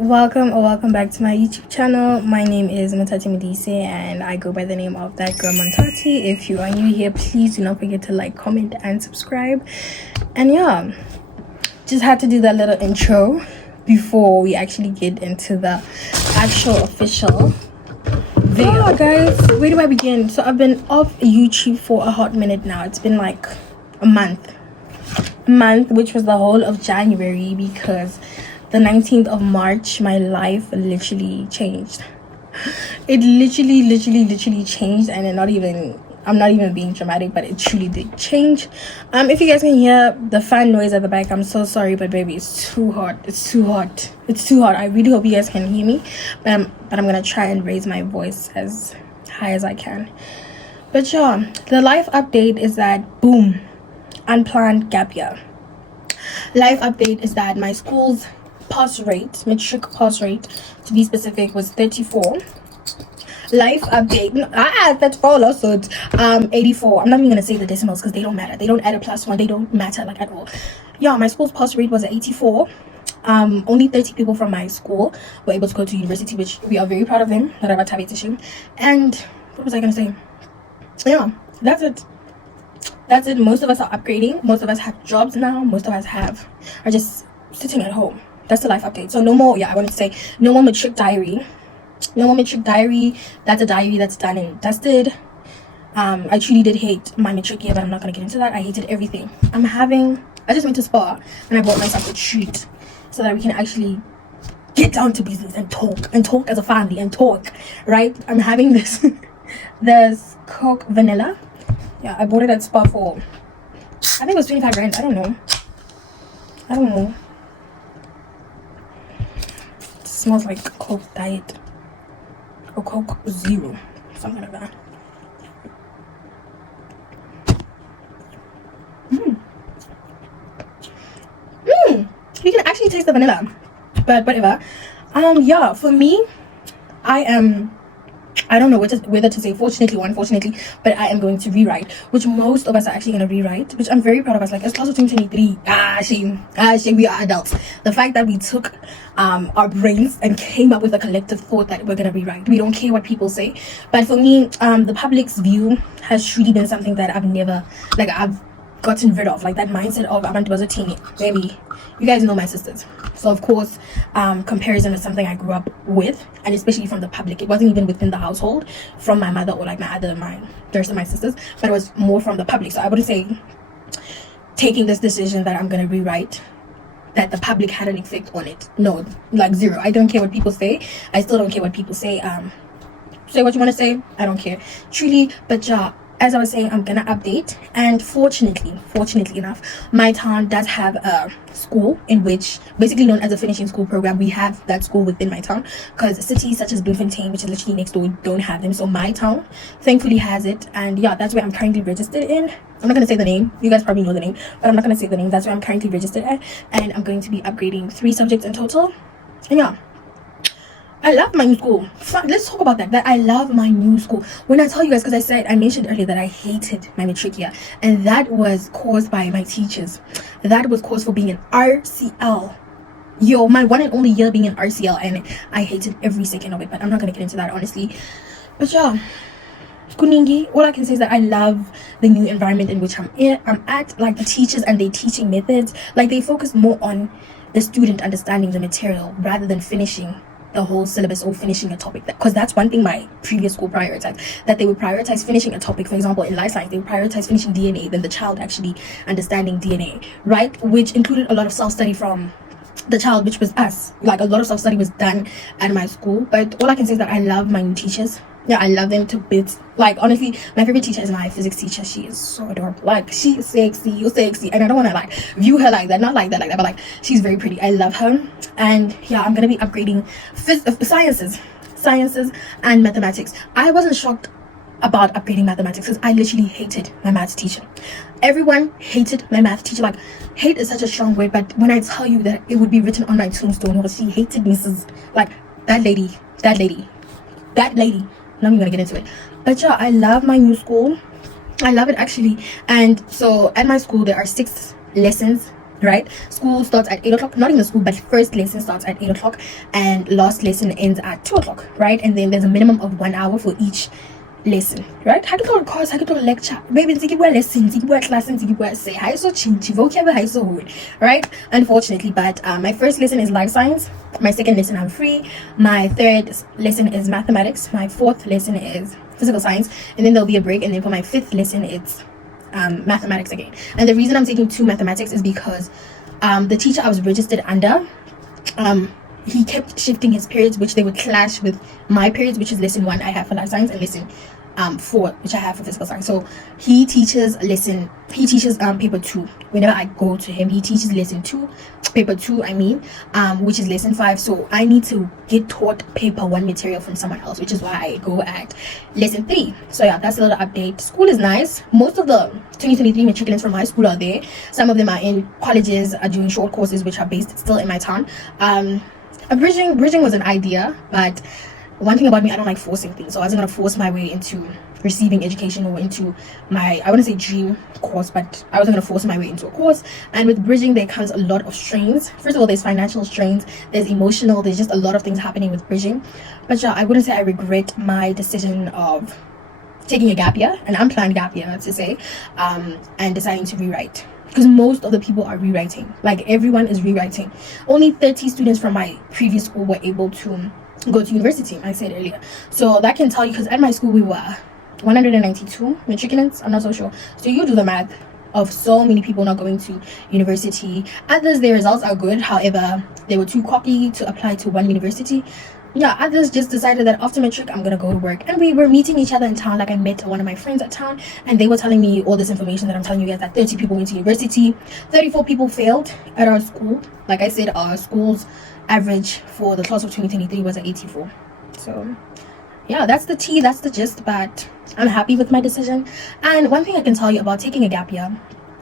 Welcome or welcome back to my YouTube channel. My name is Montati Medise and I go by the name of that girl Montati. If you are new here, please do not forget to like, comment and subscribe. And yeah, just had to do that little intro before we actually get into the actual official video. Oh, guys, where do I begin? So I've been off YouTube for a hot minute now. It's been like a month, which was the whole of January, because the 19th of March my life literally changed. It literally changed, and I'm not even being dramatic, but it truly did change. If you guys can hear the fan noise at the back, I'm so sorry, but baby, it's too hot. I really hope you guys can hear me, but I'm gonna try and raise my voice as high as I can. But yeah, the life update is that boom, unplanned gap year. Life update is that my school's pass rate, matric pass rate to be specific, was 34. Life update, that's all also. It's 84. I'm not even gonna say the decimals because they don't matter. They don't add a +1. They don't matter like at all. Yeah, my school's pass rate was 84. Only 30 people from my school were able to go to university, which we are very proud of them. And what was I gonna say? Yeah, that's it. Most of us are upgrading. Most of us have jobs now. Most of us are just sitting at home. That's the life update. So no more, I wanted to say, no more matric diary. That's a diary that's done and dusted. I truly did hate my matric year, but I'm not gonna get into that. I hated everything. I just went to spa and I bought myself a treat so that we can actually get down to business and talk as a family and talk, right? I'm having this this Coke vanilla. Yeah, I bought it at spa for, I think it was 25 rand. I don't know. It smells like Coke Diet or Coke Zero, something like that. You can actually taste the vanilla, but whatever. Yeah, for me, I don't know whether to say fortunately or unfortunately, but I am going to rewrite, which most of us are actually going to rewrite, which I'm very proud of us. Like, as class of 2023, shame, we are adults. The fact that we took our brains and came up with a collective thought that we're going to rewrite. We don't care what people say. But for me, the public's view has truly been something that I've gotten rid of, like that mindset of Abantu was a teeny baby. You guys know my sisters, so of course comparison is something I grew up with, and especially from the public. It wasn't even within the household from my mother or like the rest of my sisters, but it was more from the public. So I wouldn't say taking this decision that I'm gonna rewrite that the public had an effect on it. No, like zero. I don't care what people say. I still don't care what people say. Say what you want to say. I don't care, truly. But yeah, as I was saying, I'm gonna update, and fortunately enough, my town does have a school in which, basically known as a finishing school program. We have that school within my town, because cities such as Bloemfontein, which is literally next door, don't have them. So my town thankfully has it, and yeah, that's where I'm currently registered in. I'm not gonna say the name. You guys probably know the name, but I'm not gonna say the name. That's where I'm currently registered at, and I'm going to be upgrading 3 subjects in total. And yeah, I love my new school. Let's talk about that. I love my new school. When I tell you guys, because I mentioned earlier that I hated my matric year, and that was caused by my teachers. That was caused for being an RCL. Yo, my one and only year being an RCL, and I hated every second of it. But I'm not gonna get into that, honestly. But yeah, Kuningi, all I can say is that I love the new environment in which I'm at. Like the teachers and their teaching methods, like they focus more on the student understanding the material rather than finishing the whole syllabus or finishing a topic, because that's one thing my previous school prioritized, that they would prioritize finishing a topic. For example, in life science, they would prioritize finishing DNA than the child actually understanding DNA, right? Which included a lot of self-study from the child, which was us. Like, a lot of self-study was done at my school. But all I can say is that I love my new teachers. Yeah, I love them to bits. Like, honestly, my favorite teacher is my physics teacher. She is so adorable. Like, she's sexy, you're sexy, and I don't want to like view her like that, not like that, but like, she's very pretty. I love her. And yeah, I'm gonna be upgrading sciences and mathematics. I wasn't shocked about upgrading mathematics because I literally hated my maths teacher. Everyone hated my math teacher. Like, hate is such a strong word, but when I tell you that it would be written on my tombstone, was she hated Mrs. Like, that lady. I'm not even gonna get into it. But yeah, I love my new school. I love it actually. And so at my school there are 6 lessons right? School starts at 8 o'clock, not even school, but first lesson starts at 8 o'clock and last lesson ends at 2 o'clock, right? And then there's a minimum of 1 hour for each lesson, right? I could go to course, I could go to lecture, baby, take you lesson, take you class, and take you say hi so chinchy vocabulary, hi so good, right? Unfortunately, but my first lesson is life science, my second lesson I'm free, my third lesson is mathematics, my fourth lesson is physical science, and then there'll be a break, and then for my fifth lesson it's mathematics again. And the reason I'm taking 2 mathematics is because the teacher I was registered under, he kept shifting his periods, which they would clash with my periods, which is lesson 1 I have for life science and lesson 4 which I have for physical science. So he teaches paper 2 whenever I go to him. He teaches lesson 2, paper 2 I mean, which is lesson 5. So I need to get taught paper 1 material from someone else, which is why I go at lesson 3. So yeah, that's a little update. School is nice. Most of the 2023 matriculants from my school are there. Some of them are in colleges, are doing short courses which are based still in my town. Bridging was an idea, but one thing about me, I don't like forcing things. So I wasn't going to force my way into receiving education or into my, I wouldn't say dream course, but I wasn't going to force my way into a course. And with bridging, there comes a lot of strains. First of all, there's financial strains, there's emotional, there's just a lot of things happening with bridging. But yeah, I wouldn't say I regret my decision of taking a gap year, an unplanned gap year to say, and deciding to rewrite. Because most of the people are rewriting. Like, everyone is rewriting. Only 30 students from my previous school were able to go to university, I said earlier. So that can tell you, because at my school we were 192 matriculants, I'm not so sure. So you do the math of so many people not going to university. Others, their results are good, however they were too cocky to apply to one university. Yeah, others just decided that after matric I'm gonna go to work. And we were meeting each other in town. Like, I met one of my friends at town and they were telling me all this information that I'm telling you guys, that 30 people went to university, 34 people failed at our school. Like I said, our school's average for the class of 2023 was at 84. So yeah, that's the tea, that's the gist. But I'm happy with my decision. And one thing I can tell you about taking a gap year,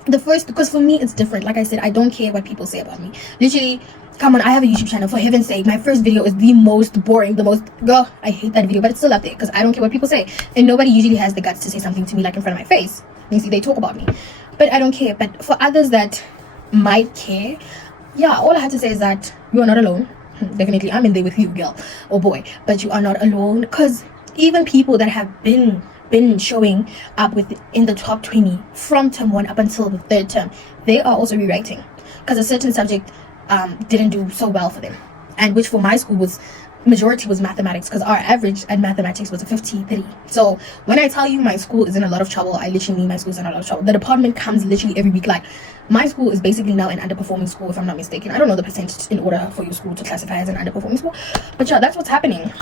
because for me it's different. Like I said, I don't care what people say about me. Literally, come on, I have a YouTube channel, for heaven's sake. My first video is the most boring, girl, I hate that video, but it's still up there because I don't care what people say. And nobody usually has the guts to say something to me like in front of my face. You see, they talk about me, but I don't care. But for others that might care, yeah, all I have to say is that you are not alone. Definitely, I'm in there with you, girl or boy, but you are not alone. Because even people that have been showing up in the top 20 from term 1 up until the 3rd term, they are also rewriting because a certain subject didn't do so well for them, and which for my school was majority was mathematics, because our average at mathematics was a 53. So when I tell you my school is in a lot of trouble, I literally mean my school is in a lot of trouble. The department comes literally every week. Like, my school is basically now an underperforming school, if I'm not mistaken. I don't know the percentage in order for your school to classify as an underperforming school, but yeah, that's what's happening.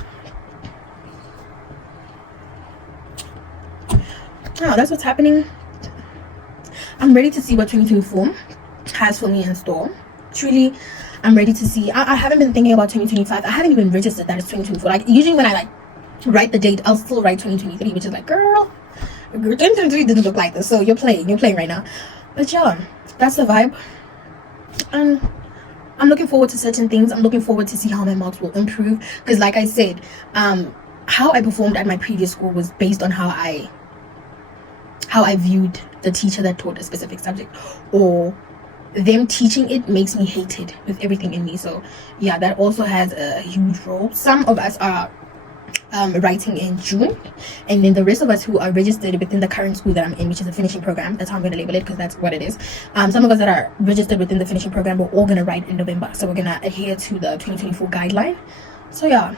Yeah, that's what's happening. I'm ready to see what 2024 has for me in store. Truly, I'm ready to see. I haven't been thinking about 2025. I haven't even registered that it's 2024. Like, usually when I like write the date, I'll still write 2023, which is like, girl 2023 didn't look like this. So you're playing right now. But yeah, that's the vibe. And I'm looking forward to certain things. I'm looking forward to see how my marks will improve, because like I said, how I performed at my previous school was based on how I viewed the teacher that taught a specific subject, or them teaching it makes me hate it with everything in me. So yeah, that also has a huge role. Some of us are writing in June, and then the rest of us who are registered within the current school that I'm in, which is a finishing program, that's how I'm going to label it, because that's what it is. Some of us that are registered within the finishing program, we're all going to write in November, so we're going to adhere to the 2024 guideline. So yeah,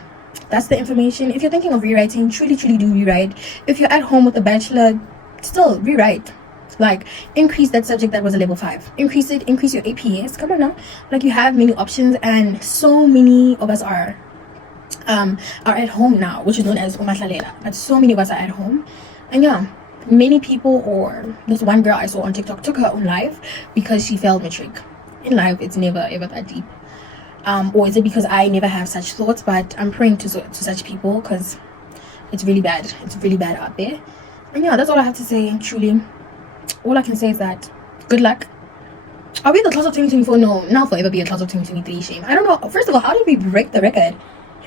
that's the information. If you're thinking of rewriting, truly do rewrite. If you're at home with a bachelor, still rewrite. Like, increase that subject that was a level 5, increase it, increase your APS. Come on now, like, you have many options, and so many of us are at home now, which is known as umatlalela. But so many of us are at home, and yeah, many people, or this one girl I saw on TikTok took her own life because she failed matric. In life, it's never ever that deep. Or is it because I never have such thoughts? But I'm praying to such people, because it's really bad. It's really bad out there. And yeah, that's all I have to say. Truly, all I can say is that good luck. Are we the class of 2024? No, now forever be a class of 2023. Shame. I don't know. First of all, how did we break the record?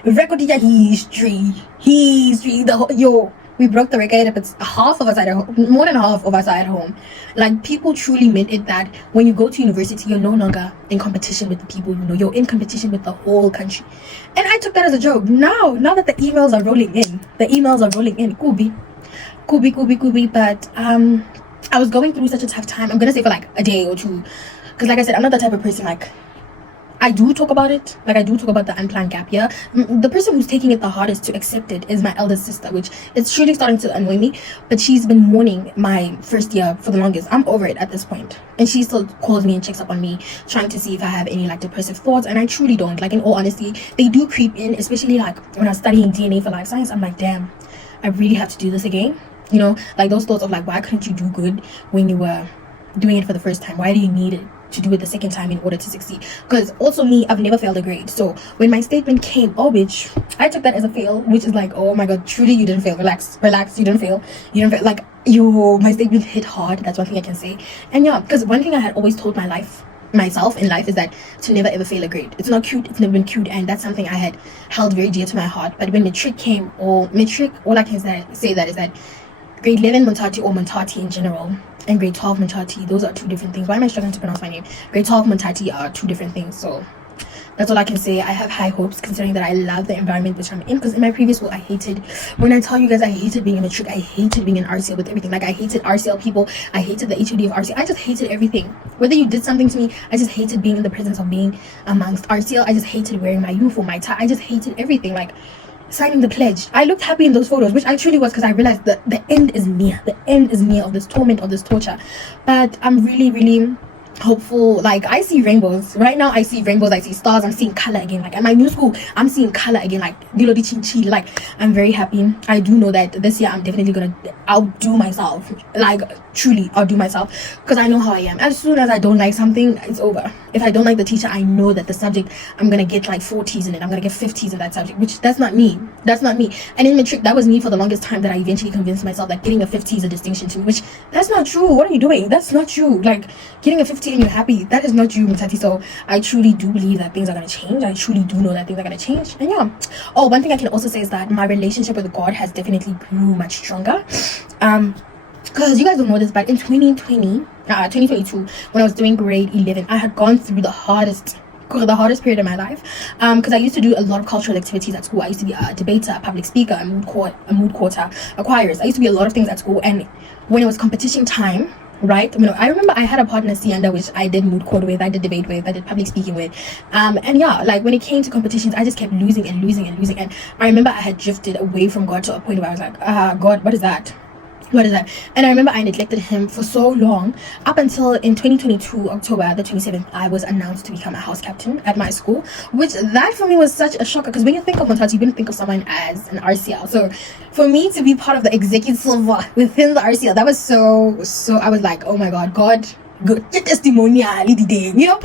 Record history. The whole, yo, We broke the record, but half of us at home, more than half of us are at home. Like, people truly meant it that when you go to university, you're no longer in competition with the people you know. You're in competition with the whole country. And I took that as a joke. Now that the emails are rolling in, Kubi. But I was going through such a tough time. I'm gonna say for like a day or two, because like I said, I'm not the type of person like. I do talk about it. Like, I do talk about the unplanned gap year. The person who's taking it the hardest to accept it is my eldest sister, which it's truly starting to annoy me. But she's been mourning my first year for the longest. I'm over it at this point. And she still calls me and checks up on me, trying to see if I have any like depressive thoughts. And I truly don't. Like, in all honesty, they do creep in, especially like when I was studying DNA for life science. I'm like, damn, I really have to do this again. You know, like those thoughts of like, why couldn't you do good when you were doing it for the first time? Why do you need it to do it the second time in order to succeed? Because also me, I've never failed a grade. So when my statement came, oh bitch, I took that as a fail, which is like, oh my god, truly you didn't fail. Relax, you didn't fail. Like, my statement hit hard. That's one thing I can say. And yeah, because one thing I had always told myself in life is that to never ever fail a grade. It's not cute, it's never been cute, and that's something I had held very dear to my heart. But when matric came, all I can say that is that grade 11 Montati, or Montati in general, and grade 12 Montati, those are two different things. Why am I struggling to pronounce my name? Grade 12 Montati are two different things. So that's all I can say. I have high hopes, considering that I love the environment which I'm in. Because in my previous school, I hated, when I tell you guys, I hated being in matric. I hated being in RCL with everything. Like, I hated RCL people. I hated the HOD of RCL. I just hated everything. Whether you did something to me, I just hated being in the presence of being amongst RCL. I just hated wearing my uniform, my tie. I just hated everything. Like, signing the pledge, I looked happy in those photos, which I truly was, because I realized that the end is near. The end is near of this torment, of this torture. But I'm really hopeful. Like, I see rainbows right now. I see rainbows, I see stars, I'm seeing color again. Like, at my new school, I'm seeing color again. Like, like, I'm very happy. I do know that this year I'm definitely gonna outdo myself. Like, truly outdo myself, because I know how I am. As soon as I don't like something, it's over. If I don't like the teacher, I know that the subject, I'm gonna get like 40s in it, I'm gonna get 50s in that subject, which that's not me. And in matric, that was me for the longest time, that I eventually convinced myself that getting a 50 is a distinction to me, which that's not true. What are you doing? That's not true. Like, getting a 50 and you're happy, that is not you, Mutati. So I truly do believe that things are gonna change. I truly do know that things are gonna change. And yeah, one thing I can also say is that my relationship with God has definitely grew much stronger. Because you guys don't know this, but in 2022, when I was doing grade 11, I had gone through the hardest period of my life, because I used to do a lot of cultural activities at school. I used to be a debater, a public speaker, a mood quarter, a choirist. I used to be a lot of things at school. And when it was competition time, right, I remember I had a partner, Sianda, which I did mood court with, I did debate with, I did public speaking with, and yeah, like, when it came to competitions, I just kept losing. And I remember I had drifted away from God to a point where I was like, God, what is that? And I remember I neglected him for so long, up until in 2022 October the 27th, I was announced to become a house captain at my school, which that for me was such a shocker, because when you think of Montati, you wouldn't think of someone as an RCL. So for me to be part of the executive within the RCL, that was so I was like, oh my god, good testimonial, you know.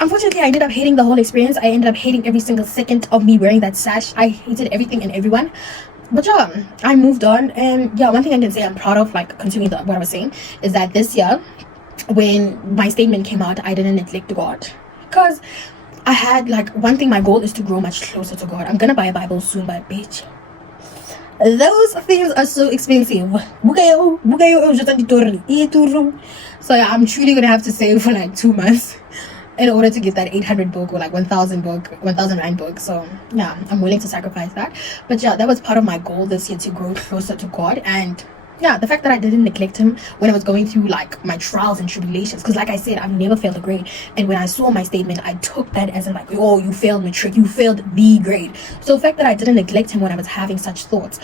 Unfortunately, I ended up hating the whole experience. I ended up hating every single second of me wearing that sash. I hated everything and everyone. But yeah, I moved on. And yeah, one thing I can say I'm proud of, like, continuing what I was saying, is that this year, when my statement came out, I didn't neglect God. Because I had, like, one thing, my goal is to grow much closer to God. I'm gonna buy a Bible soon, but bitch, those things are so expensive. So yeah, I'm truly gonna have to save for like 2 months in order to get that 800 book, or like 1000 Rand book. So yeah, I'm willing to sacrifice that. But yeah, that was part of my goal this year, to grow closer to God. And yeah, the fact that I didn't neglect him when I was going through like my trials and tribulations, because like I said, I've never failed a grade. And when I saw my statement, I took that as in like, oh, you failed matric, you failed the grade. So the fact that I didn't neglect him when I was having such thoughts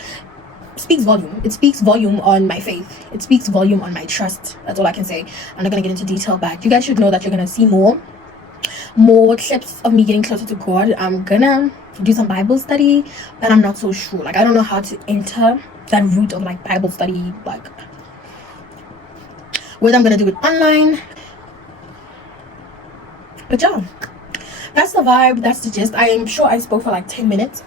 speaks volume. It speaks volume on my faith. It speaks volume on my trust. That's all I can say. I'm not gonna get into detail, but you guys should know that you're gonna see more clips of me getting closer to God. I'm gonna do some Bible study, but I'm not so sure. Like, I don't know how to enter that route of like Bible study, like whether I'm gonna do it online. But yeah, that's the vibe, that's the gist. I am sure I spoke for like 10 minutes,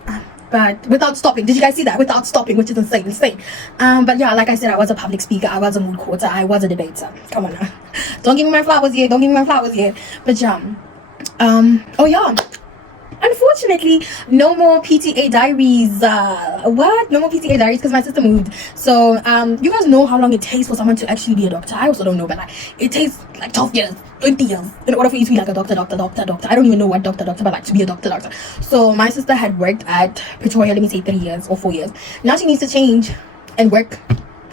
but without stopping. Did you guys see that? Without stopping, which is insane. But yeah, like I said, I was a public speaker, I was a mood quarter, I was a debater. Come on now, don't give me my flowers here. But yeah, oh yeah, Unfortunately, no more PTA diaries. What? No more PTA diaries because my sister moved. So you guys know how long it takes for someone to actually be a doctor. I also don't know, but like it takes like 12 years, 20 years in order for you to be like a doctor. I don't even know what doctor, but like to be a doctor. So my sister had worked at Pretoria, let me say 3 years or 4 years. Now she needs to change and work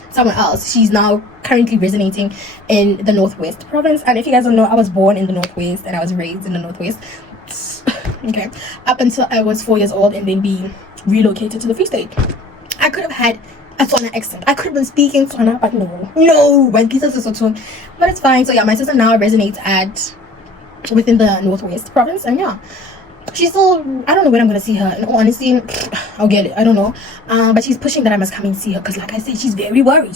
somewhere else. She's now currently resonating in the Northwest province. And if you guys don't know, I was born in the Northwest and I was raised in the Northwest. Okay, up until I was 4 years old and then being relocated to the Free State. I could have had a Tswana accent. I could have been speaking Tswana, but no. When pieces is so, but it's fine. So yeah, my sister now resonates at within the Northwest province, and yeah, she's still. I don't know when I'm gonna see her. In all honesty, I'll get it. I don't know. But she's pushing that I must come and see her because, like I said, she's very worried.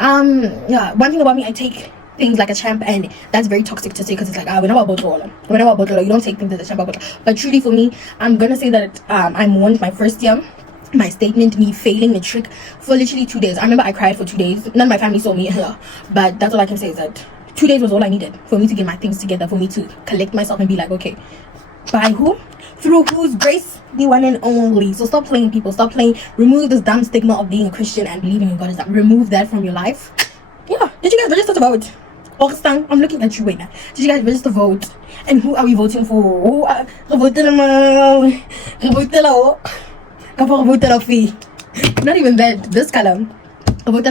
Yeah. One thing about me, I take things like a champ, and that's very toxic to say because it's like whenever you don't take things as a champ. But truly for me, I'm gonna say that I mourned my first year, my statement, me failing matric for literally 2 days. I remember I cried for 2 days. None of my family saw me here, but that's all I can say is that 2 days was all I needed for me to get my things together, for me to collect myself and be like, okay, by who? Through whose grace? The one and only. So stop playing, people. Stop playing. Remove this damn stigma of being a Christian and believing in God. Is that remove that from your life? Yeah. Did you guys register to vote? Augustin, I'm looking at you right now. Did you guys register to vote? And who are we voting for? Not even that. This color. You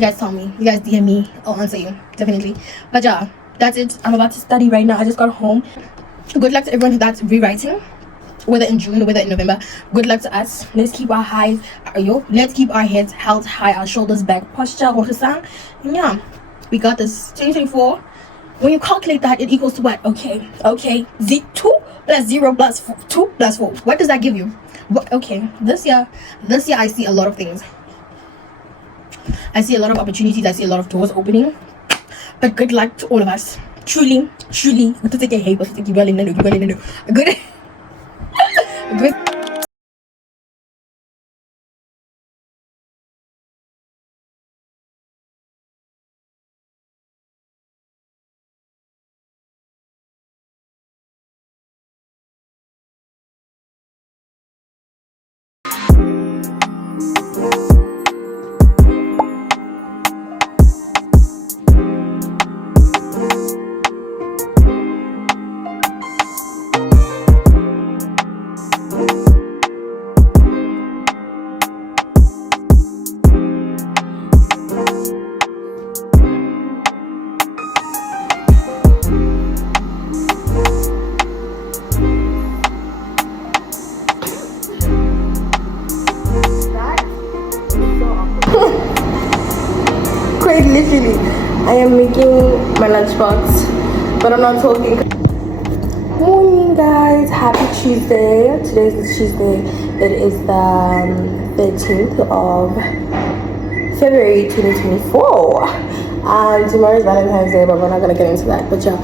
guys tell me. You guys DM me. I'll answer you. Definitely. But yeah, that's it. I'm about to study right now. I just got home. Good luck to everyone that's rewriting, whether in June or whether in November. Good luck to us. Let's keep our let's keep our heads held high, our shoulders back, posture, and yeah, we got this. 2024. When you calculate that, it equals to what? Okay, 2 plus 0 plus 2 plus 4. What does that give you? What? Okay, this year I see a lot of things. I see a lot of opportunities. I see a lot of doors opening. But good luck to all of us. Truly, good. Good. Literally, I am making my lunchbox, but I'm not talking. Morning, guys. Happy Tuesday. Today is Tuesday. It is the 13th of February 2024. Tomorrow is Valentine's Day, but we're not gonna get into that. But yeah,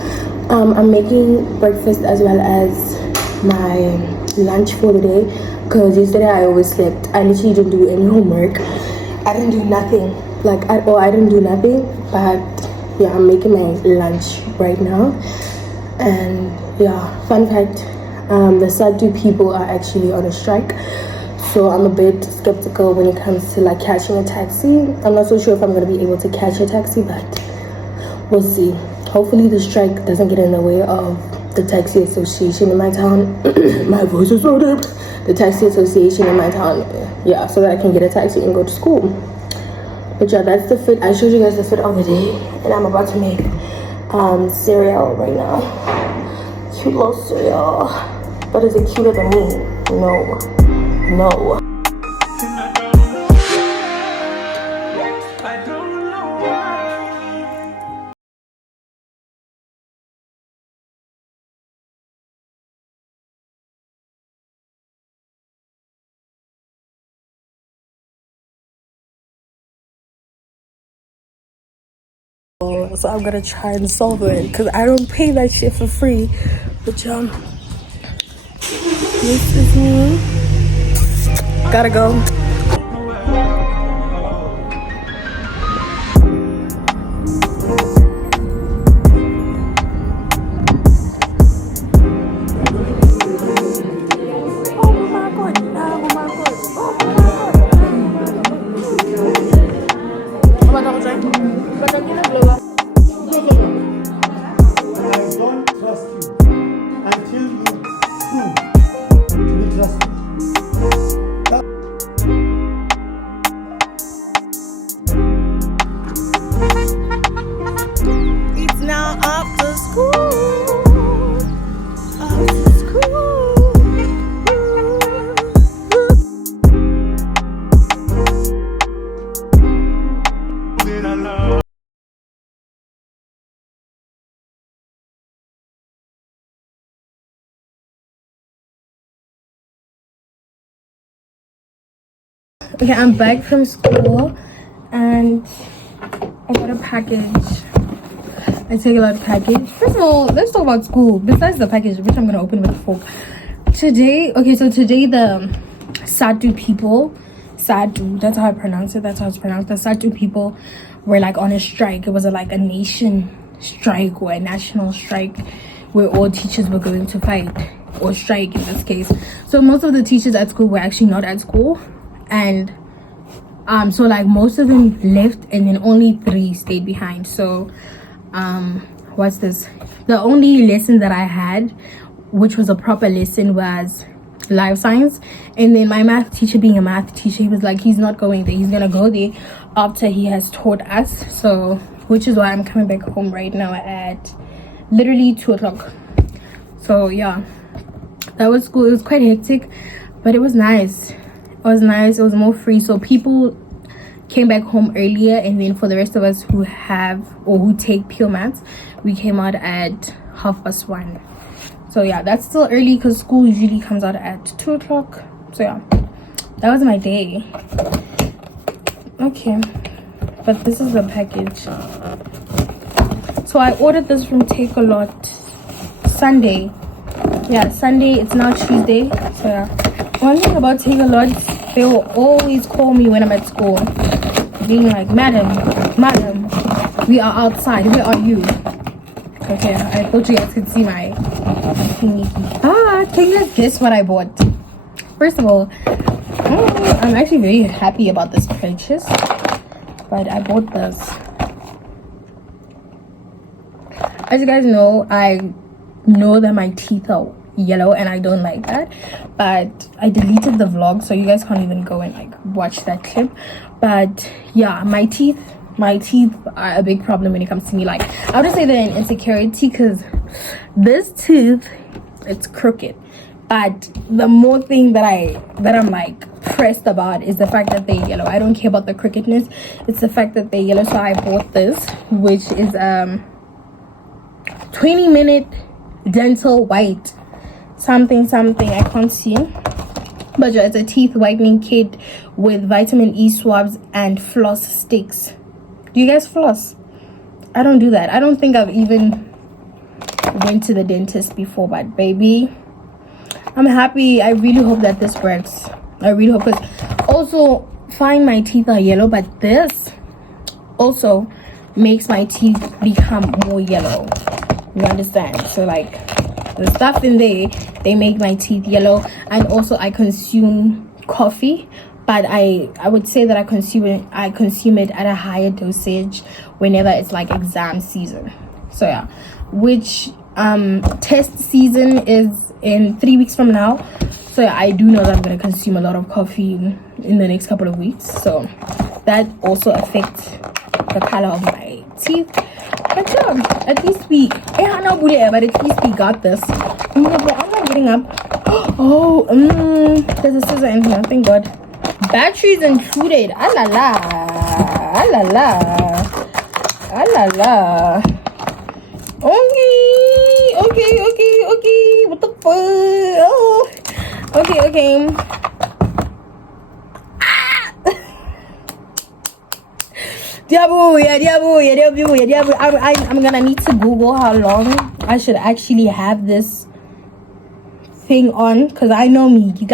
I'm making breakfast as well as my lunch for the day because yesterday I overslept. I literally didn't do any homework. I didn't do nothing. Like at all, I didn't do nothing, but yeah, I'm making my lunch right now. And yeah, fun fact, the Sadu people are actually on a strike, so I'm a bit skeptical when it comes to like catching a taxi. I'm not so sure if I'm gonna be able to catch a taxi, but we'll see. Hopefully the strike doesn't get in the way of the taxi association in my town. My voice is so deep. The taxi association in my town, yeah, so that I can get a taxi and go to school. But yeah, that's the fit. I showed you guys the fit of the day, and I'm about to make cereal right now. Cute little cereal. But is it cuter than me? No. So I'm gonna try and solve it because I don't pay that shit for free. But this is me. Gotta go. Okay, I'm back from school and I got a package. I take a lot of package. First of all, let's talk about school. Besides the package, which I'm gonna open with a fork. Today, the Sadu people, Sadu, that's how I pronounce it. That's how it's pronounced. The Sadu people were like on a strike. It was like a nation strike or a national strike where all teachers were going to fight or strike in this case. So most of the teachers at school were actually not at school, and so like most of them left and then only 3 stayed behind. So what's this? The only lesson that I had, which was a proper lesson, was life science. And then my math teacher, being a math teacher, he was like, he's not going there, he's gonna go there after he has taught us. So which is why I'm coming back home right now at literally 2 o'clock. So yeah, that was school. It was quite hectic, but it was nice. It was nice. It was more free, so people came back home earlier, and then for the rest of us who have or who take pure maths, we came out at 1:30. So yeah, that's still early because school usually comes out at 2 o'clock. So yeah, that was my day. Okay, but this is the package. So I ordered this from Take a Lot Sunday. Yeah, Sunday. It's now Tuesday. So yeah, one thing about Take a Lot, they will always call me when I'm at school, being like, madam, we are outside, where are you? Okay, I thought you guys could see my thingy. Can you guys guess what I bought? First of all, I'm actually very happy about this purchase, but I bought this. As you guys know, I know that my teeth are yellow and I don't like that, but I deleted the vlog, so you guys can't even go and like watch that clip. But yeah, my teeth are a big problem when it comes to me. Like, I would say they're an insecurity because this tooth, it's crooked, but the more thing that I'm like pressed about is the fact that they're yellow. I don't care about the crookedness, it's the fact that they're yellow. So I bought this, which is 20-minute dental white something, I can't see, but yeah, it's a teeth whitening kit with vitamin E swabs and floss sticks. Do you guys floss? I don't do that. I don't think I've even went to the dentist before, but baby, I'm happy. I really hope that this works. I really hope, because also fine, my teeth are yellow, but this also makes my teeth become more yellow. You understand? So like the stuff in there, they make my teeth yellow. And also I consume coffee, but I would say that I consume it at a higher dosage whenever it's like exam season. So yeah, which test season is in 3 weeks from now. So yeah, I do know that I'm going to consume a lot of coffee in the next couple of weeks, so that also affects the color of my teeth. But yeah, at least we got this. I'm not getting up. Oh, there's a scissor in here, thank God. Batteries included. Ah la la, ah la la, ah la la. Okay. What the fuck? Oh, okay. Diabo. I'm gonna need to Google how long I should actually have this thing on, because I know me, 2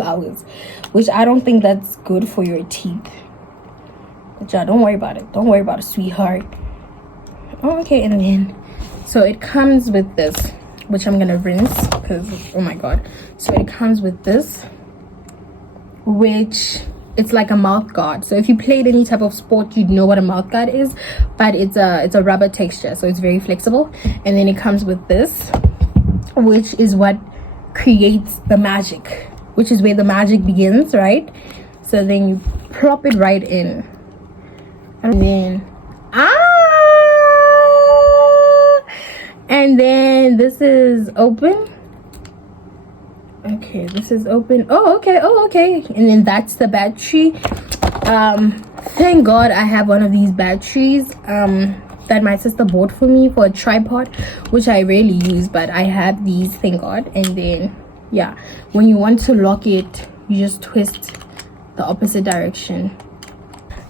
hours, which I don't think that's good for your teeth. But yeah, don't worry about it, sweetheart. Okay, and then so it comes with this, which I'm gonna rinse because oh my god. So it comes with this, which it's like a mouth guard. So if you played any type of sport, you'd know what a mouth guard is, but it's a rubber texture, so it's very flexible. And then it comes with this, which is what creates the magic, which is where the magic begins, right? So then you prop it right in, and then and then this is open. Okay, this is open. Oh okay, and then that's the battery. Thank God I have one of these batteries that my sister bought for me for a tripod, which I rarely use, but I have these, thank God. And then yeah, when you want to lock it, you just twist the opposite direction.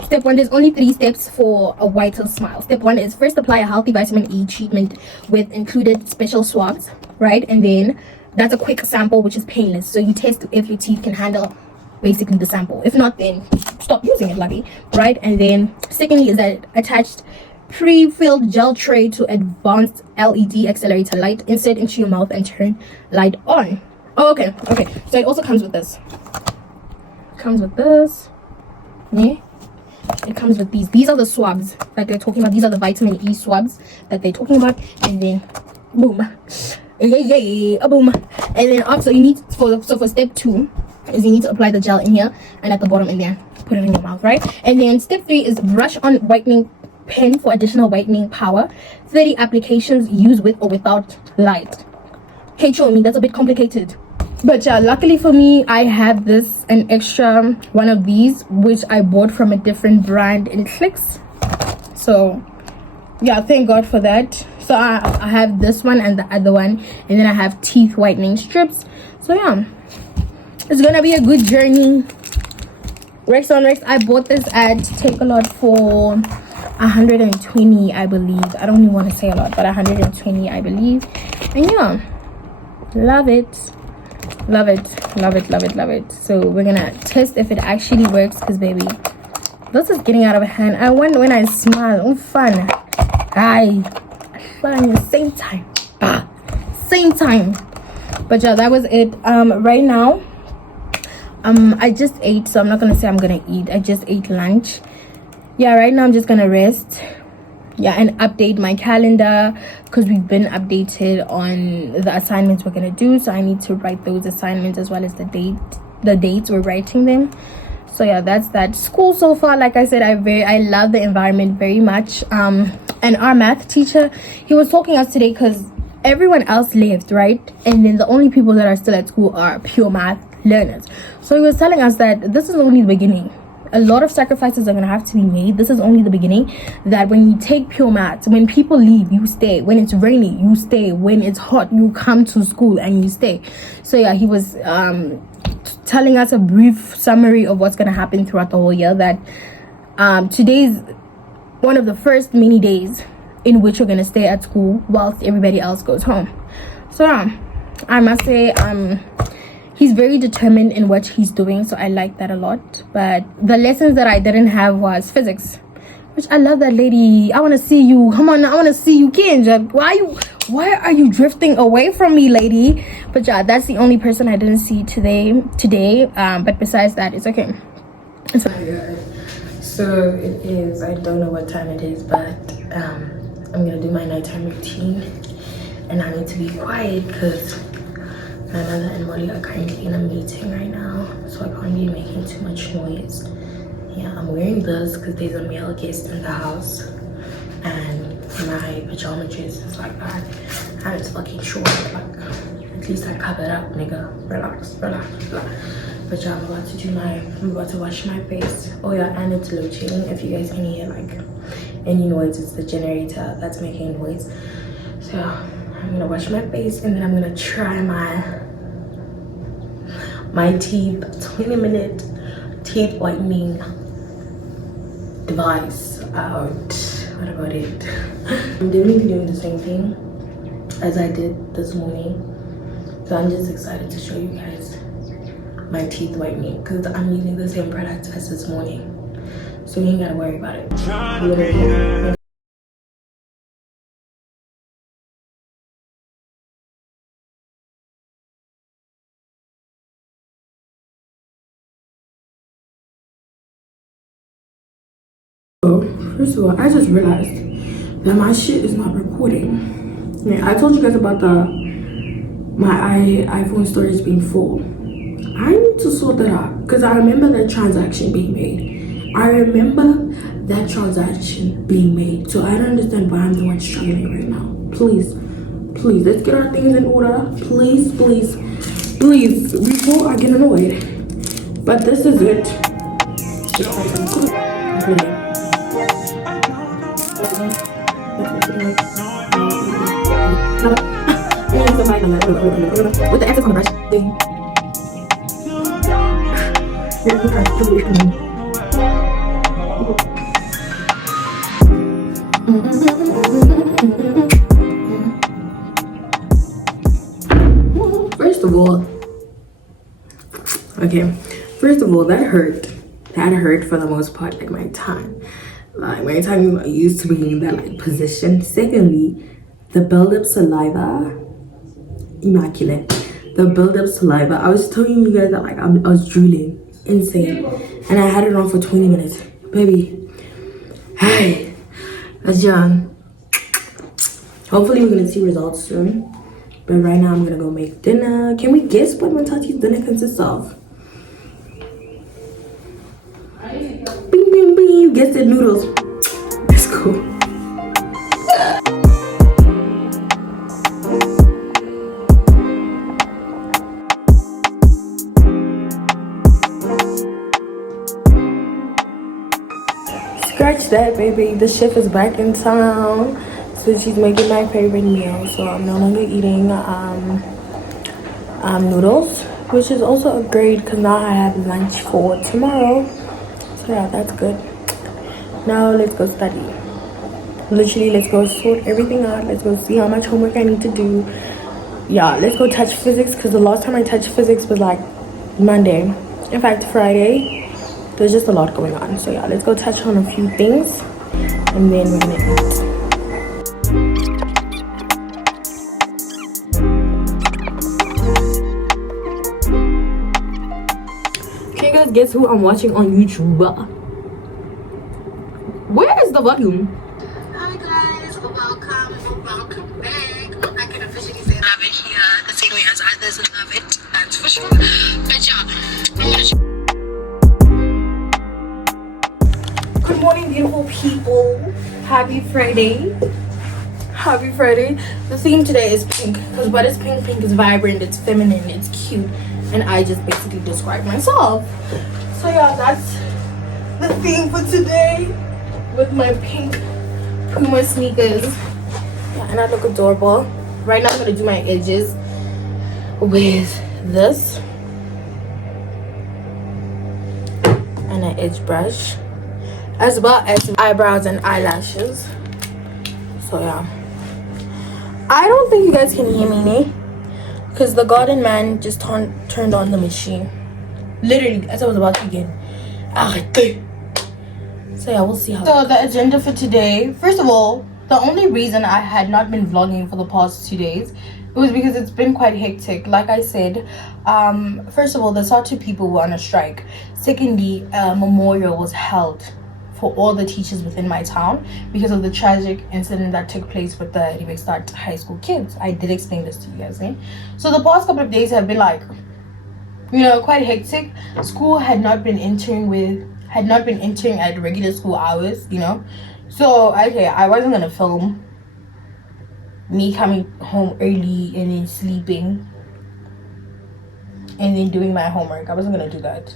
Step 1, there's only 3 steps for a whiter smile. Step 1 is first apply a healthy vitamin E treatment with included special swabs, right? And then that's a quick sample which is painless. So you test if your teeth can handle basically the sample. If not, then stop using it, lucky, right? And then secondly is that attached pre-filled gel tray to advanced LED accelerator light. Insert into your mouth and turn light on. Oh, okay. So it also comes with this. Yeah. It comes with these are the swabs that they're talking about. These are the vitamin E swabs that they're talking about. And then boom, boom. And then also you need for step 2 is you need to apply the gel in here and at the bottom, and then put it in your mouth, right? And then step 3 is brush on whitening pen for additional whitening power. 30 applications, use with or without light. Okay, show me, that's a bit complicated. But yeah, luckily for me, I have an extra one of these, which I bought from a different brand in Clicks. So yeah, thank God for that. So I have this one and the other one, and then I have teeth whitening strips. So yeah, it's gonna be a good journey. Rex on Rex, I bought this at Takealot for 120, I believe. I don't even want to say a lot, but 120, I believe. And yeah, love it. So we're gonna test if it actually works, because baby, this is getting out of hand. I wonder when I smile. Oh, fun. Fun. Same time. But yeah, that was it. Right now, I just ate, so I'm not gonna say I'm gonna eat. I just ate lunch. Yeah, right now I'm just gonna rest. Yeah, and update my calendar, because we've been updated on the assignments we're gonna do. So I need to write those assignments as well as the dates we're writing them. So yeah, that's that. School so far, like I said, I love the environment very much. And our math teacher, he was talking us today because everyone else left, right? And then the only people that are still at school are pure math learners. So he was telling us that this is only the beginning. A lot of sacrifices are going to have to be made. This is only the beginning. That when you take pure maths, when people leave, you stay. When it's rainy, you stay. When it's hot, you come to school and you stay. So yeah, he was telling us a brief summary of what's going to happen throughout the whole year. That today's one of the first many days in which you're going to stay at school whilst everybody else goes home. So I must say, he's very determined in what he's doing, so I like that a lot. But the lessons that I didn't have was physics, which I love that lady. I want to see you. Come on, I want to see you, Kenja. Why are you drifting away from me, lady? But yeah, that's the only person I didn't see today. But besides that, it's okay. It's fine. So it is, I don't know what time it is, but I'm gonna do my nighttime routine, and I need to be quiet because my mother and Molly are currently in a meeting right now, so I can't be making too much noise. Yeah, I'm wearing this because there's a male guest in the house, and my pajama dress is like that, and it's fucking short. Like, at least I covered up, nigga. Relax. But yeah, I'm about to wash my face. Oh yeah, and it's load shedding. If you guys can hear like any noise, it's the generator that's making noise. So I'm gonna wash my face, and then I'm gonna try my teeth 20-minute teeth whitening device out. What about it? I'm definitely doing the same thing as I did this morning, so I'm just excited to show you guys my teeth whitening because I'm using the same product as this morning, so you ain't gotta worry about it. First of all, I just realized that my shit is not recording. Yeah, I told you guys about my iPhone storage being full. I need to sort that out because I remember that transaction being made. So I don't understand why I'm the one struggling right now. Please, let's get our things in order. Please, before I get annoyed. But this is it. With the access on the brush thing. First of all, okay, first of all, that hurt. That hurt for the most part, like my tongue. Like my tongue is used to being in that like position. Secondly, the build-up saliva, immaculate. The build-up saliva. I was telling you guys that like I was drooling, insane, and I had it on for 20 minutes, baby. Hey, that's young. Hopefully we're gonna see results soon. But right now I'm gonna go make dinner. Can we guess what Matati's dinner consists of? Bing bing bing, you guessed it, noodles. Let's go. Scratch that, baby. The chef is back in town. So she's making my favorite meal. So I'm no longer eating noodles, which is also a great because now I have lunch for tomorrow. So yeah, that's good. Now let's go study. Literally, let's go sort everything out. Let's go see how much homework I need to do. Yeah, let's go touch physics because the last time I touched physics was like Monday. In fact, Friday. There's just a lot going on. So yeah, let's go touch on a few things and then we're gonna eat. Can you guys guess who I'm watching on YouTube? Where is the volume? Hi guys, welcome back. I can officially say love it here the same way as others love it, that's for sure. But yeah, I'm gonna Good morning, beautiful people. Happy Friday. Happy Friday. The theme today is pink. Because what is pink? Pink is vibrant, it's feminine, it's cute. And I just basically describe myself. So yeah, that's the theme for today. With my pink Puma sneakers. Yeah, and I look adorable. Right now I'm going to do my edges with this. And an edge brush. As well as eyebrows and eyelashes. So yeah, I don't think you guys can hear me because the garden man just turned on the machine literally as I was about to begin. So yeah, we'll see how. So the agenda for today, first of all, the only reason I had not been vlogging for the past 2 days, it was because it's been quite hectic. Like I said, first of all, the Satu people were on a strike. Secondly, a memorial was held for all the teachers within my town because of the tragic incident that took place with the Rivekstad high school kids. I did explain this to you guys, eh? So the past couple of days have been like, you know, quite hectic. School had not been entering at regular school hours, you know. So okay, I wasn't gonna film me coming home early and then sleeping and then doing my homework. I wasn't gonna do that.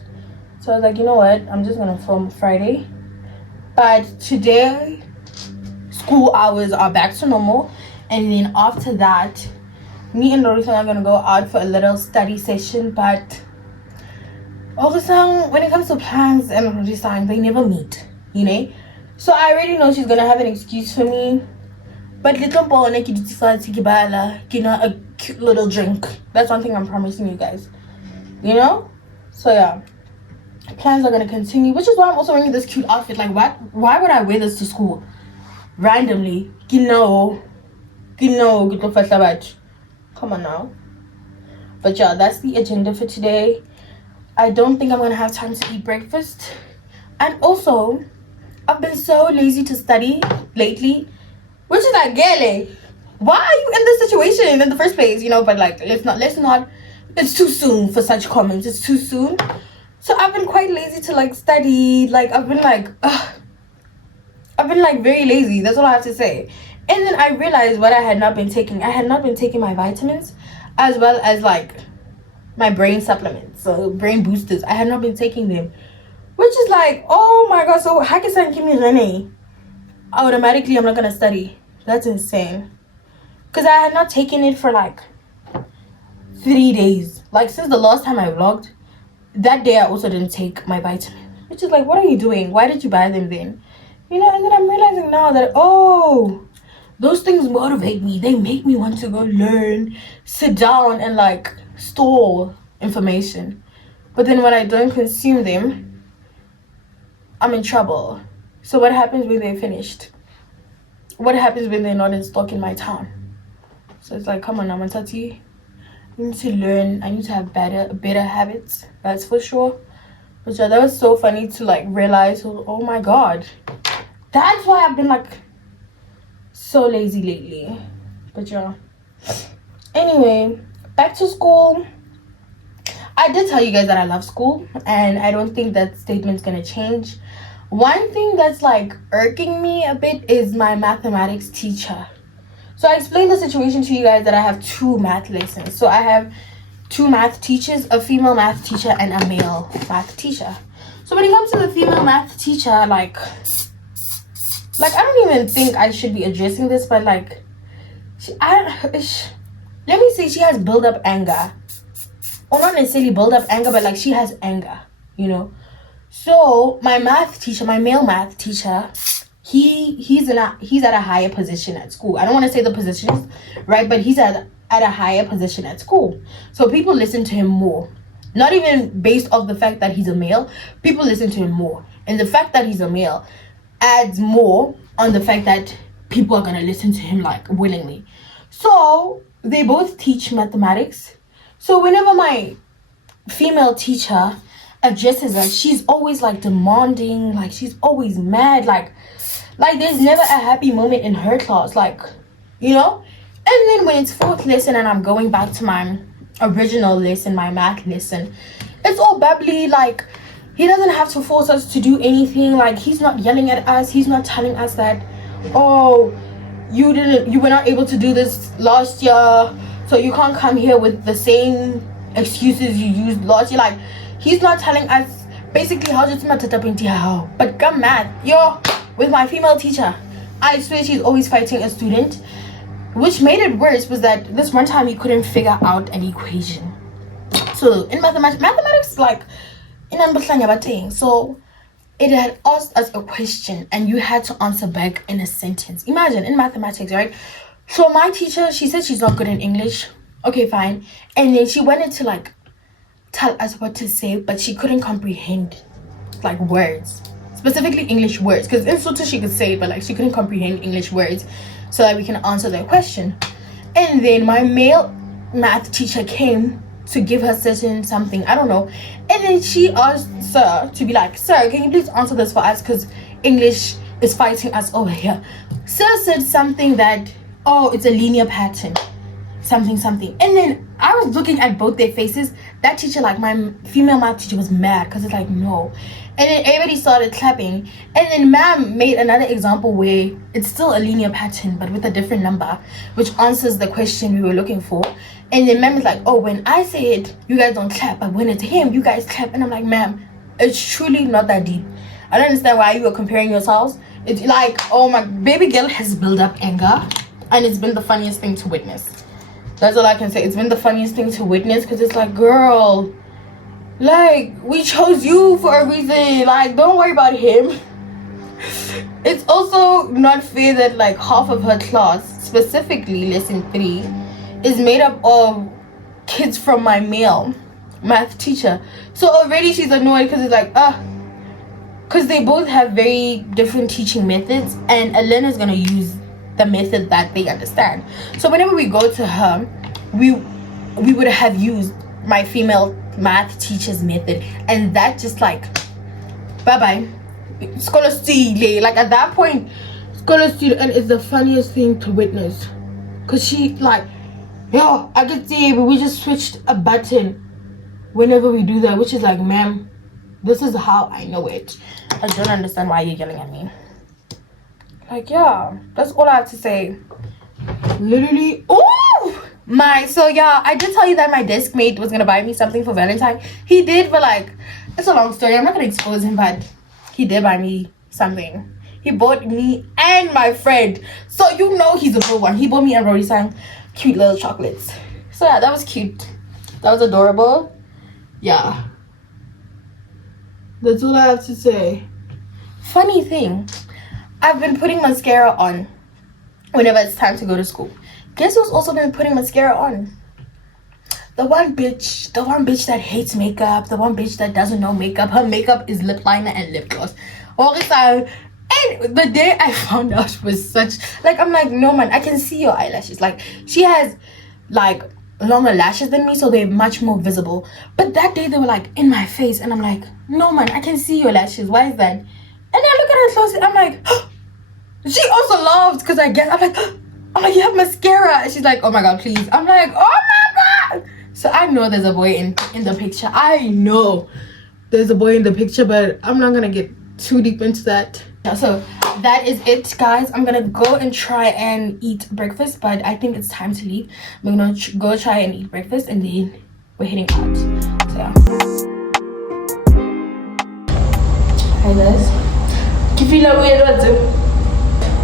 So I was like, you know what? I'm just gonna film Friday. But today, school hours are back to normal. And then after that, me and Lorisa are going to go out for a little study session. But also, when it comes to plans and Lorisa, they never meet, you know? So I already know she's going to have an excuse for me. But little boy, a cute little drink. That's one thing I'm promising you guys. You know? So yeah. Plans are going to continue, which is why I'm also wearing this cute outfit. Like, why would I wear this to school randomly? Come on now. But yeah, that's the agenda for today. I don't think I'm going to have time to eat breakfast. And also, I've been so lazy to study lately, which is like, Gele, why are you in this situation in the first place? You know, but like, let's not, it's too soon for such comments. It's too soon. So I've been quite lazy to like study. Like I've been like very lazy. That's all I have to say. And then I realized what I had not been taking. I had not been taking my vitamins as well as like my brain supplements, so brain boosters. I had not been taking them, which is like, oh my god. So Hakisan give me Rene. Automatically I'm not gonna study. That's insane. Because I had not taken it for like 3 days. Like since the last time I vlogged. that day I also didn't take my vitamin, which is like, what are you doing? Why did you buy them then? You know, and then I'm realizing now that, oh, those things motivate me. They make me want to go learn, sit down and like store information. But then when I don't consume them, I'm in trouble. So what happens when they're finished? What happens when they're not in stock in my town? So it's like, come on, Amantati. I need to learn. I need to have better habits. That's for sure. But yeah, that was so funny to like realize, oh my god. That's why I've been like so lazy lately. But yeah. Anyway, back to school. I did tell you guys that I love school, and I don't think that statement's gonna change. One thing that's like irking me a bit is my mathematics teacher. So I explained the situation to you guys that I have 2 math lessons. So I have 2 math teachers, a female math teacher and a male math teacher. So when it comes to the female math teacher, like I don't even think I should be addressing this, but like, let me say she has built up anger. Or not necessarily build up anger, but like she has anger, you know. So my math teacher, my male math teacher, he's at a higher position at school. I don't want to say the positions, right? But he's at a higher position at school. So people listen to him more. Not even based off the fact that he's a male. People listen to him more. And the fact that he's a male adds more on the fact that people are going to listen to him like willingly. So they both teach mathematics. So whenever my female teacher addresses us, she's always like demanding, like she's always mad, like there's never a happy moment in her class, like, you know. And then when it's 4th lesson and I'm going back to my original lesson, my math lesson, it's all bubbly, like he doesn't have to force us to do anything. Like he's not yelling at us, he's not telling us that, oh, you were not able to do this last year, so you can't come here with the same excuses you used last year. Like he's not telling us basically how to but come math, yo, with my female teacher, I swear she's always fighting a student. Which made it worse was that this one time he couldn't figure out an equation. So in mathematics like in unplanned, so it had asked us a question and you had to answer back in a sentence. Imagine in mathematics, right? So my teacher, she said she's not good in English. Okay, fine. And then she wanted to like tell us what to say, but she couldn't comprehend like words, specifically English words, because in Sotho she could say it, but like she couldn't comprehend English words so that we can answer their question. And then my male math teacher came to give her certain something, I don't know, and then she asked sir to be like, sir, can you please answer this for us, because English is fighting us over here. Sir said something that, oh, it's a linear pattern, something. And then I was looking at both their faces. That teacher, like my female math teacher, was mad because it's like, no. And then everybody started clapping. And then ma'am made another example where it's still a linear pattern but with a different number, which answers the question we were looking for. And then ma'am is like, oh, when I say it, you guys don't clap, but when it's him, you guys clap. And I'm like, ma'am, it's truly not that deep. I don't understand why you are comparing yourselves. It's like, oh, my baby girl has built up anger, and it's been the funniest thing to witness. That's all I can say. It's been the funniest thing to witness, because it's like, girl, like, we chose you for a reason. Like, don't worry about him. It's also not fair that like half of her class, specifically lesson 3, is made up of kids from my male math teacher. So already she's annoyed because it's like, because they both have very different teaching methods, and Elena's gonna use the method that they understand. So whenever we go to her, we would have used my female math teacher's method, and that just like, bye-bye. Scholar steal. Like at that point, scholar steal, and it's the funniest thing to witness. Cause she like, yo, I could see, but we just switched a button whenever we do that, which is like, ma'am, this is how I know it. I don't understand why you're yelling at me. Like, yeah, that's all I have to say. Literally, so yeah, I did tell you that my desk mate was gonna buy me something for Valentine. He did, but like, it's a long story. I'm not gonna expose him, but he did buy me something. He bought me and my friend, so you know he's a good one. He bought me and Rory some cute little chocolates. So yeah, that was cute. That was adorable. Yeah. That's all I have to say. Funny thing, I've been putting mascara on whenever it's time to go to school. Guess who's also been putting mascara on? The one bitch that hates makeup, the one bitch that doesn't know makeup. Her makeup is lip liner and lip gloss. All the time. And the day I found out was such, like, I'm like, no man, I can see your eyelashes. Like, she has like longer lashes than me, so they're much more visible. But that day they were like in my face, and I'm like, no man, I can see your lashes. Why is that? And I look at her closely, I'm like, she also laughed because I guess I'm like, you have mascara. And she's like, oh my god, please. I'm like, oh my god. So I know there's a boy in the picture. I know there's a boy in the picture, but I'm not gonna get too deep into that. So that is it, guys. I'm gonna go and try and eat breakfast, but I think it's time to leave. I'm gonna go try and eat breakfast, and then we're heading out. So yeah. Hi guys.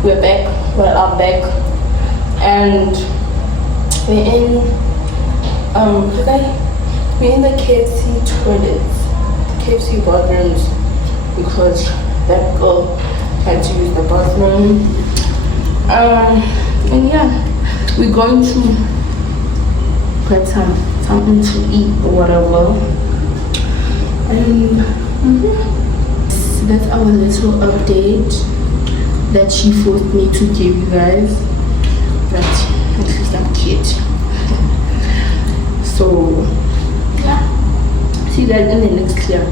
We're back. I'm back, and we're in the KFC toilets, KFC bathrooms, because that girl had to use the bathroom. And yeah, we're going to get something to eat or whatever. And so that's our little update that she forced me to give you guys. But at least I'm cute. So yeah, see you guys in the next clip.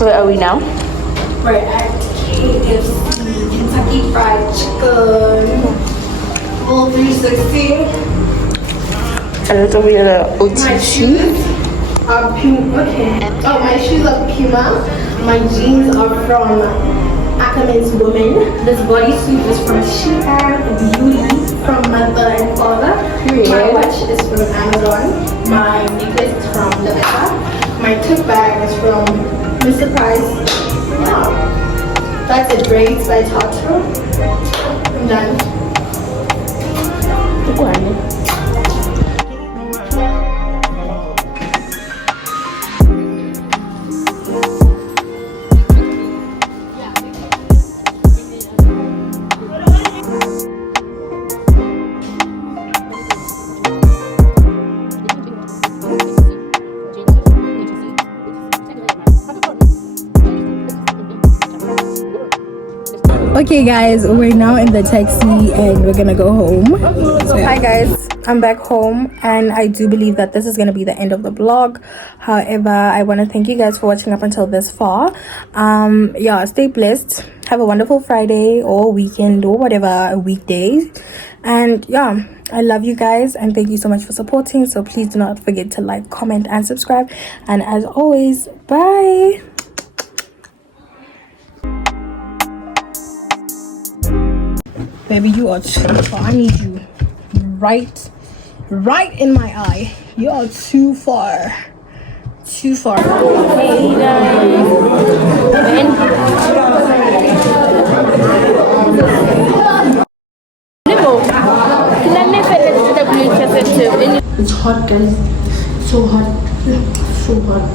Where are we now? We're at KFC, Kentucky Fried Chicken, all 360. A little bit of OTC. Okay. Oh, my shoes are Puma. My jeans are from Ackerman's Woman. This bodysuit is from Shein Beauty from Mother and Father. My watch is from Amazon. My necklace is from Lavetta. My tote bag is from Mr. Price. Yeah. That's it. Braids by Tato. I'm done. Okay guys, we're now in the taxi and we're gonna go home. So hi guys, I'm back home, and I do believe that this is gonna be the end of the vlog. However, I want to thank you guys for watching up until this far. Yeah, stay blessed, have a wonderful Friday or weekend or whatever weekday, and yeah, I love you guys and thank you so much for supporting. So please do not forget to like, comment and subscribe, and as always, bye. Baby, you are too far. I need you right in my eye. You are too far. Too far. Hey guys. It's hot guys. So hot. So hot.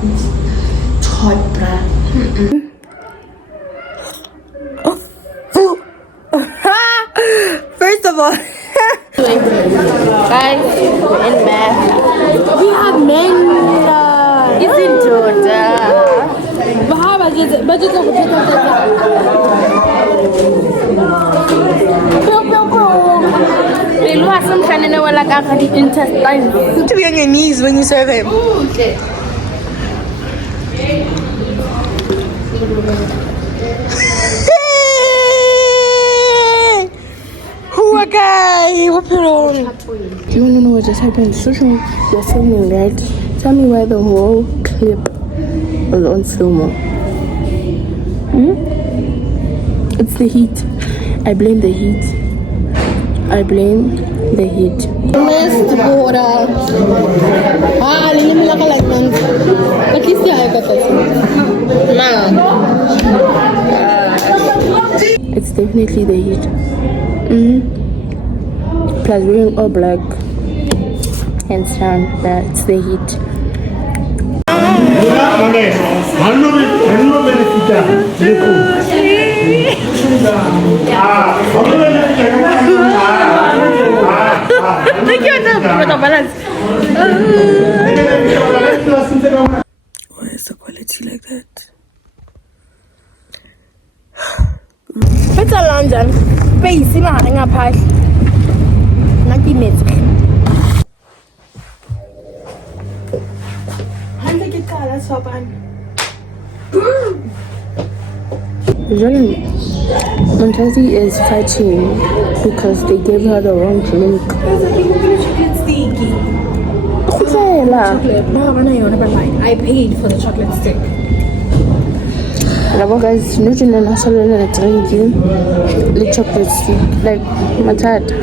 It's hot, bruh. First of all, guys, we're in math. We have men. It's in Georgia. To be on your knees when you serve him. Okay, what put on? Do you want to know what just happened? You're filming, right? Tell me why the whole clip was on slow-mo. It's the heat. I blame the heat. I blame the heat. Missed water. Let me look like one. At least I got this. It's definitely the heat. Plus wearing all black, hands down, that's the heat. Why is the quality like that? It's a London. Space in my hang up high. 90 minutes. I'm going to get that. That's so bad. Montazi is fighting because they gave her the wrong drink. No, I paid for the chocolate stick. Guys, not in a drink, the chocolate stick, like matata.